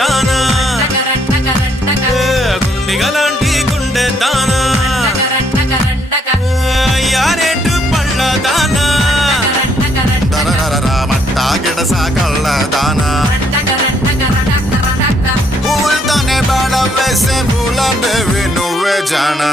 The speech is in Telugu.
దానా గుండిగలాంటి గుండె దానా యారేటు పళ్ళ దానా మట్టా గిడస కళ్ళ దానా పూలతోనే బాడ వేసే పూల దేవి నువ్వే జానా